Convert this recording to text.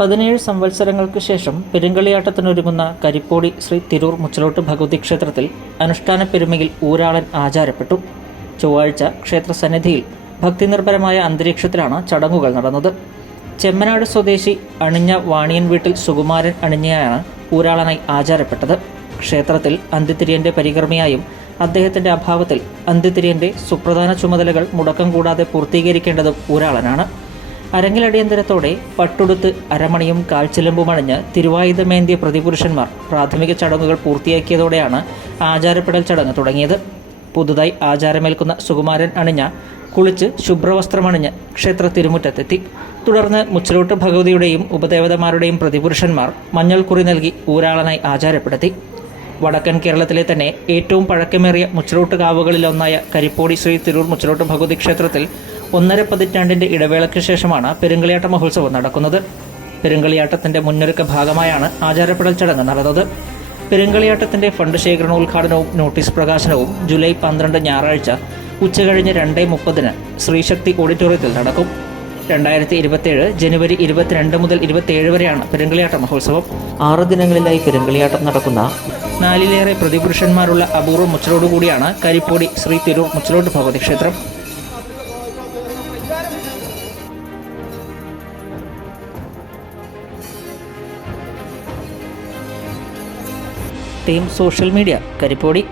17 സംവത്സരങ്ങൾക്ക് ശേഷം പെരുങ്കളിയാട്ടത്തിനൊരുങ്ങുന്ന കരിപ്പോടി ശ്രീ തിരൂർ മുച്ചലോട്ട് ഭഗവതി ക്ഷേത്രത്തിൽ അനുഷ്ഠാന പെരുമയിൽ ഊരാളൻ ആചാരപ്പെട്ടു. ചൊവ്വാഴ്ച ക്ഷേത്രസന്നിധിയിൽ ഭക്തിനിർഭരമായ അന്തരീക്ഷത്തിലാണ് ചടങ്ങുകൾ നടന്നത്. ചെമ്മനാട് സ്വദേശി അണിഞ്ഞ വാണിയൻ വീട്ടിൽ സുകുമാരൻ അണിഞ്ഞയാണ് ഊരാളനായി ആചാരപ്പെട്ടത്. ക്ഷേത്രത്തിൽ അന്തിതിരിയന്റെ പരികർമ്മിയായും അദ്ദേഹത്തിന്റെ അഭാവത്തിൽ അന്തിതിരിയന്റെ സുപ്രധാന ചുമതലകൾ മുടക്കം കൂടാതെ പൂർത്തീകരിക്കേണ്ടതും ഊരാളനാണ്. അരങ്ങിലടിയന്തരത്തോടെ പട്ടുടുത്ത് അരമണിയും കാൽച്ചിലമ്പുമണിഞ്ഞ് തിരുവായുധമേന്തിയ പ്രതിപുരുഷന്മാർ പ്രാഥമിക ചടങ്ങുകൾ പൂർത്തിയാക്കിയതോടെയാണ് ആചാരപ്പെടൽ ചടങ്ങ് തുടങ്ങിയത്. പുതുതായി ആചാരമേൽക്കുന്ന സുകുമാരൻ അണിഞ്ഞ കുളിച്ച് ശുഭ്രവസ്ത്രമണിഞ്ഞ് ക്ഷേത്ര തിരുമുറ്റത്തെത്തി. തുടർന്ന് മുച്ചലോട്ട് ഭഗവതിയുടെയും ഉപദേവതമാരുടെയും പ്രതിപുരുഷന്മാർ മഞ്ഞൾക്കുറി നൽകി ഊരാളനായി ആചാരപ്പെടുത്തി. വടക്കൻ കേരളത്തിലെ തന്നെ ഏറ്റവും പഴക്കമേറിയ മുച്ചലോട്ട് കാവുകളിലൊന്നായ കരിപ്പോടി ശ്രീ തിരൂർ മുച്ചലോട്ട് ഭഗവതി ക്ഷേത്രത്തിൽ 1.5 പതിറ്റാണ്ടിൻ്റെ ഇടവേളയ്ക്ക് ശേഷമാണ് പെരുങ്കളിയാട്ട മഹോത്സവം നടക്കുന്നത്. പെരുങ്കളിയാട്ടത്തിൻ്റെ മുന്നൊരുക്ക ഭാഗമായാണ് ആചാരപ്പെടൽ ചടങ്ങ് നടന്നത്. പെരുങ്കളിയാട്ടത്തിൻ്റെ ഫണ്ട് ശേഖരണോദ്ഘാടനവും നോട്ടീസ് പ്രകാശനവും ജൂലൈ 12 ഞായറാഴ്ച ഉച്ചകഴിഞ്ഞ് 2:30 ശ്രീശക്തി ഓഡിറ്റോറിയത്തിൽ നടക്കും. 2027 ജനുവരി 22 മുതൽ 27 വരെയാണ് പെരുങ്കളിയാട്ട മഹോത്സവം. 6 ദിനങ്ങളിലായി പെരുങ്കളിയാട്ടം നടക്കുന്ന 4-ലേറെ പ്രതിപുരുഷന്മാരുള്ള അപൂർവ മുച്ചലോടുകൂടിയാണ് കരിപ്പോടി ശ്രീ തിരൂർ മുച്ചലോട്ട് ഭഗവതി ക്ഷേത്രം. Team social media Karippody.